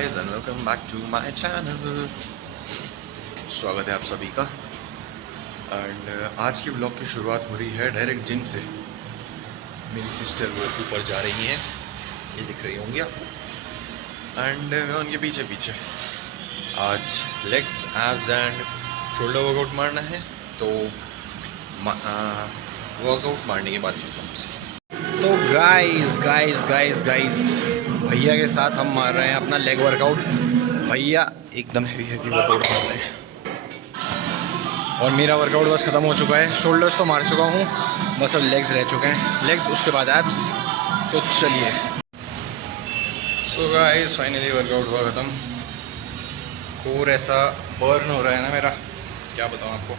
guys and welcome back to my channel। स्वागत है आप सभी का। एंड आज की ब्लॉग की शुरुआत हो रही है डायरेक्ट जिम से। मेरी सिस्टर वो ऊपर जा रही है, ये दिख रही होंगी आपको। एंड मैं उनके पीछे पीछे आज legs abs and shoulder workout मारना है, तो वर्कआउट मारने के बाद चलता हूँ आपसे। तो गाइस भैया के साथ हम मार रहे हैं अपना लेग वर्कआउट। भैया एकदम हेवी वर्कआउट मार रहे हैं और मेरा वर्कआउट बस ख़त्म हो चुका है। शोल्डर्स तो मार चुका हूँ, बस अब लेग्स रह चुके हैं, लेग्स उसके बाद एब्स। तो चलिए। सो गाइस फाइनली वर्कआउट हुआ ख़त्म। कोर ऐसा बर्न हो रहा है ना मेरा, क्या बताऊँ आपको।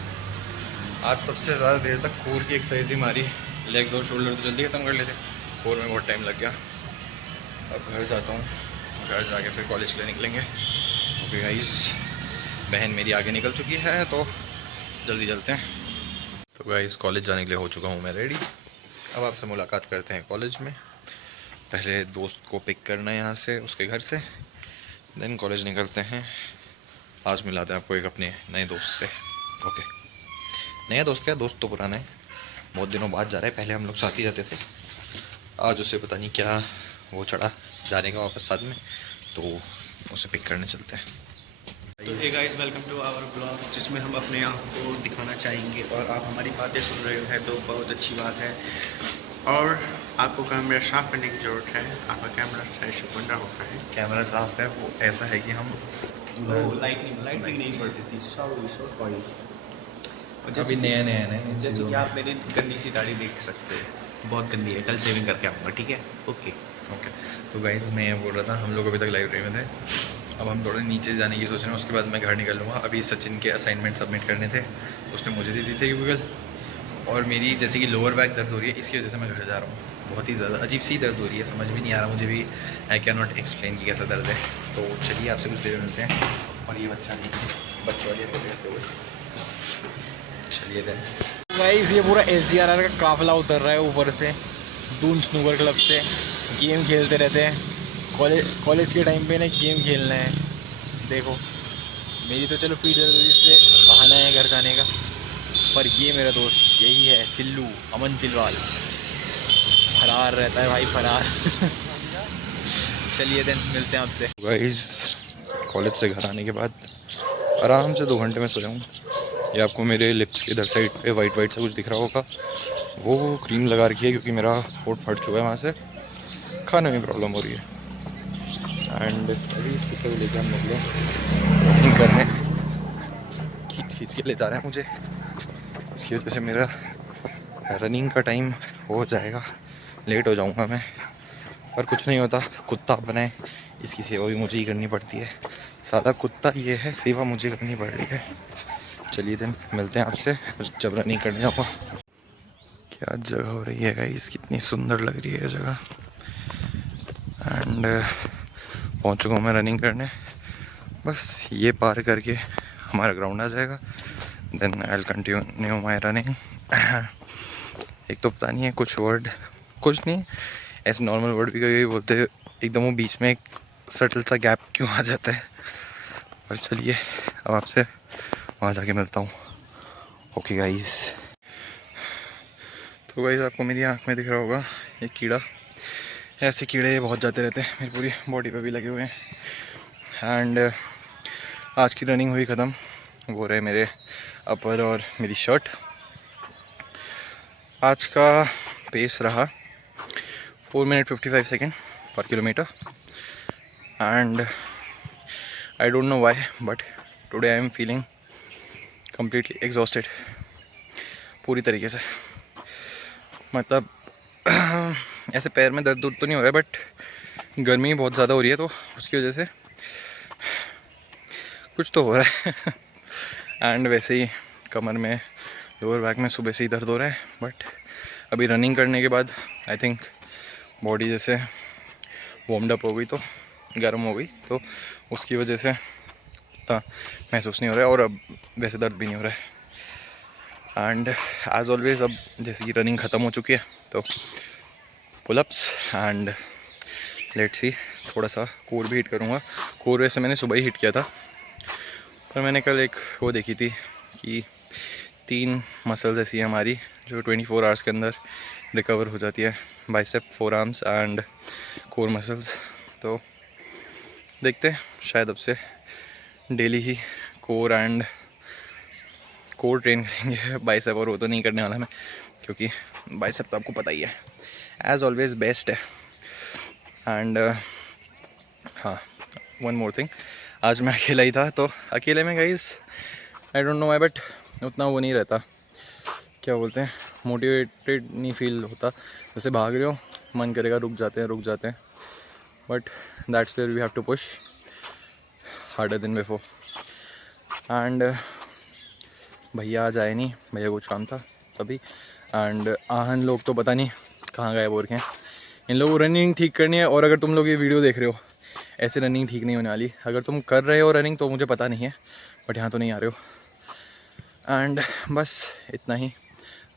आज सबसे ज़्यादा देर तक कोर की एक्सरसाइज ही मारी। लेग्स और शोल्डर तो जल्दी ख़त्म कर लेते, कोर में बहुत टाइम लग गया। अब घर जाता हूँ, घर जाके फिर कॉलेज के लिए निकलेंगे। ओके गाइस, बहन मेरी आगे निकल चुकी है तो जल्दी चलते हैं। तो गाइस कॉलेज जाने के लिए हो चुका हूँ मैं रेडी। अब आपसे मुलाकात करते हैं कॉलेज में। पहले दोस्त को पिक करना है यहाँ से, उसके घर से, देन कॉलेज निकलते हैं। आज मिलाते हैं आपको एक अपने नए दोस्त से। ओके, नया दोस्त क्या, दोस्त तो पुराना है, बहुत दिनों बाद जा रहा है। पहले हम लोग साथ ही जाते थे, आज उसे पता नहीं क्या वो चढ़ा जाने का वापस साथ में, तो उसे पिक करने चलते हैं। तो hey guys, welcome to our blog, जिसमें हम अपने आप को दिखाना चाहेंगे और आप हमारी बातें सुन रहे हैं तो बहुत अच्छी बात है। और आपको कैमरा साफ़ करने की ज़रूरत है, आपका कैमरा फ्लैश बंदा होता है। कैमरा साफ है, वो ऐसा है कि हम लाइटिंग नहीं पड़ती थी। सॉरी। अभी नया जैसे कि आप मेरी गंदी सी दाढ़ी देख सकते हैं, बहुत गंदी है। कल सेविंग करके आऊँगा, ठीक है? ओके। तो गाइज़ मैं ये बोल रहा था, हम लोग अभी तक लाइब्रेरी में थे, अब हम थोड़ा नीचे जाने की सोच रहे हैं, उसके बाद मैं घर निकलूँगा। अभी सचिन के असाइनमेंट सबमिट करने थे, उसने मुझे दे दी थी गूगल। और मेरी जैसे कि लोअर बैक दर्द हो रही है, इसकी वजह से मैं घर जा रहा हूँ। बहुत ही ज़्यादा अजीब सी दर्द हो रही है, समझ में नहीं आ रहा मुझे भी, आई कैन नॉट एक्सप्लेन कि कैसा दर्द है। तो चलिए आपसे कुछ देर मिलते हैं। और ये बच्चा नहीं, बच्चों वाली करते हुए चलिए दें। गाइस ये पूरा SDRR का काफ़िला उतर रहा है ऊपर से, दून स्नूकर क्लब से। गेम खेलते रहते हैं कॉलेज के टाइम पे ना, गेम खेलना है। देखो मेरी तो चलो पीठ दर्द हुई, इसलिए बहाना है घर जाने का, पर ये मेरा दोस्त यही है, चिल्लू अमन चिलवाल, फरार रहता है भाई, फरार। चलिए दिन मिलते हैं आपसे। गाइस कॉलेज से घर आने के बाद आराम से 2 घंटे में सो जाऊँ। ये आपको मेरे लिप्स के इधर साइड पे वाइट वाइट सा कुछ दिख रहा होगा, वो क्रीम लगा रखी है क्योंकि मेरा होठ फट चुका है वहाँ से, खाने में प्रॉब्लम हो रही है। एंड अभी स्पीकर लेके हम निकले रनिंग करने, खींच के ले जा रहे हैं मुझे, इसकी वजह से मेरा रनिंग का टाइम हो जाएगा, लेट हो जाऊंगा मैं। पर कुछ नहीं होता, कुत्ता बनाए, इसकी सेवा भी मुझे ही करनी पड़ती है। सादा कुत्ता ये है, सेवा मुझे करनी पड़ रही है। चलिए दिन मिलते हैं आपसे जब रनिंग करने जाऊँगा। क्या जगह हो रही है गाइस, कितनी सुंदर लग रही है जगह। एंड पहुँच चुका हूँ मैं रनिंग करने, बस ये पार करके हमारा ग्राउंड आ जाएगा, then I will continue my running. एक तो पता नहीं है कुछ वर्ड, कुछ नहीं ऐसे नॉर्मल वर्ड भी कभी बोलते हैं, एकदम वो बीच में एक सटल सा गैप क्यों आ जाता है। पर चलिए अब आपसे वहाँ जाके मिलता हूँ। Okay guys. तो गाइस आपको मेरी आँख में दिख रहा होगा ये कीड़ा, ऐसे कीड़े बहुत जाते रहते हैं, मेरी पूरी बॉडी पे भी लगे हुए हैं। एंड आज की रनिंग हुई ख़त्म, वो रहे मेरे अपर और मेरी शर्ट। आज का पेस रहा 4 मिनट 55 सेकेंड पर kilometre. And I don't know why, but today I am feeling completely exhausted, पूरी तरीके से। मतलब ऐसे पैर में दर्द तो नहीं हो रहा है, बट गर्मी बहुत ज़्यादा हो रही है, तो उसकी वजह से कुछ तो हो रहा है। एंड वैसे ही कमर में, लोअर बैक में सुबह से ही दर्द हो रहा है, बट अभी रनिंग करने के बाद आई थिंक बॉडी जैसे वार्म्ड अप हो गई, तो गर्म हो गई, तो उसकी वजह से इतना महसूस नहीं हो रहा है, और अब वैसे दर्द भी नहीं हो रहा है। एंड एज ऑलवेज अब जैसे कि रनिंग ख़त्म हो चुकी है, तो पुलअप्स एंड लेट्स सी थोड़ा सा कोर भी हिट करूँगा। कोर वैसे मैंने सुबह ही हिट किया था, पर मैंने कल एक वो देखी थी कि 3 मसल्स ऐसी हैं हमारी जो 24 आवर्स के अंदर रिकवर हो जाती है, bicep, four arms and core muscles. तो देखते हैं, शायद अब से daily he core and core train करेंगे, बाइसेप और वो तो नहीं करने वाला मैं, क्योंकि बाइसेप तो आपको पता ही है एज ऑलवेज बेस्ट है। एंड हाँ, वन मोर थिंग, आज मैं अकेला ही था, तो अकेले में guys I don't know why but उतना वो नहीं रहता, क्या बोलते हैं, मोटिवेटेड नहीं फील होता। जैसे भाग रहे हो, मन करेगा रुक जाते हैं, but that's where we have to push harder than before. And भैया आज आए नहीं, भैया कुछ काम था तभी। एंड आहन लोग तो पता नहीं कहाँ गए बोल के हैं। इन लोगों को रनिंग ठीक करनी है, और अगर तुम लोग ये वीडियो देख रहे हो, ऐसे रनिंग ठीक नहीं होने वाली। अगर तुम कर रहे हो रनिंग तो मुझे पता नहीं है, बट यहाँ तो नहीं आ रहे हो। एंड बस इतना ही,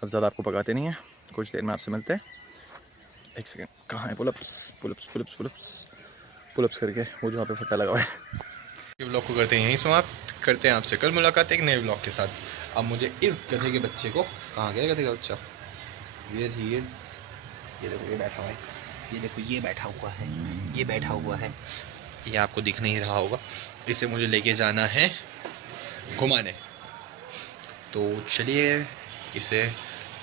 अब ज़्यादा आपको पकाते नहीं हैं, कुछ देर में आपसे मिलते हैं। एक सेकेंड, कहाँ है पुलअप्स करके वो जो वहाँ पे फट्टा लगा हुआ है। ये व्लॉग को करते हैं यहीं समाप्त, करते हैं आपसे कल मुलाकात एक नए व्लॉग के साथ। अब मुझे इस गधे के बच्चे को, कहाँ गया गधे का बच्चा, वेयर ही इज़, ये देखो ये बैठा हुआ है, ये देखो ये बैठा हुआ है, ये आपको दिख नहीं रहा होगा। इसे मुझे लेके जाना है घुमाने, तो चलिए इसे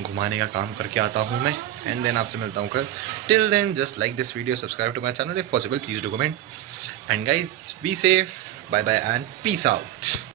घुमाने का काम करके आता हूँ मैं, एंड देन आपसे मिलता हूँ कल। Till then just like this video, subscribe to my channel if possible, please do comment, and guys be safe, bye bye and peace out.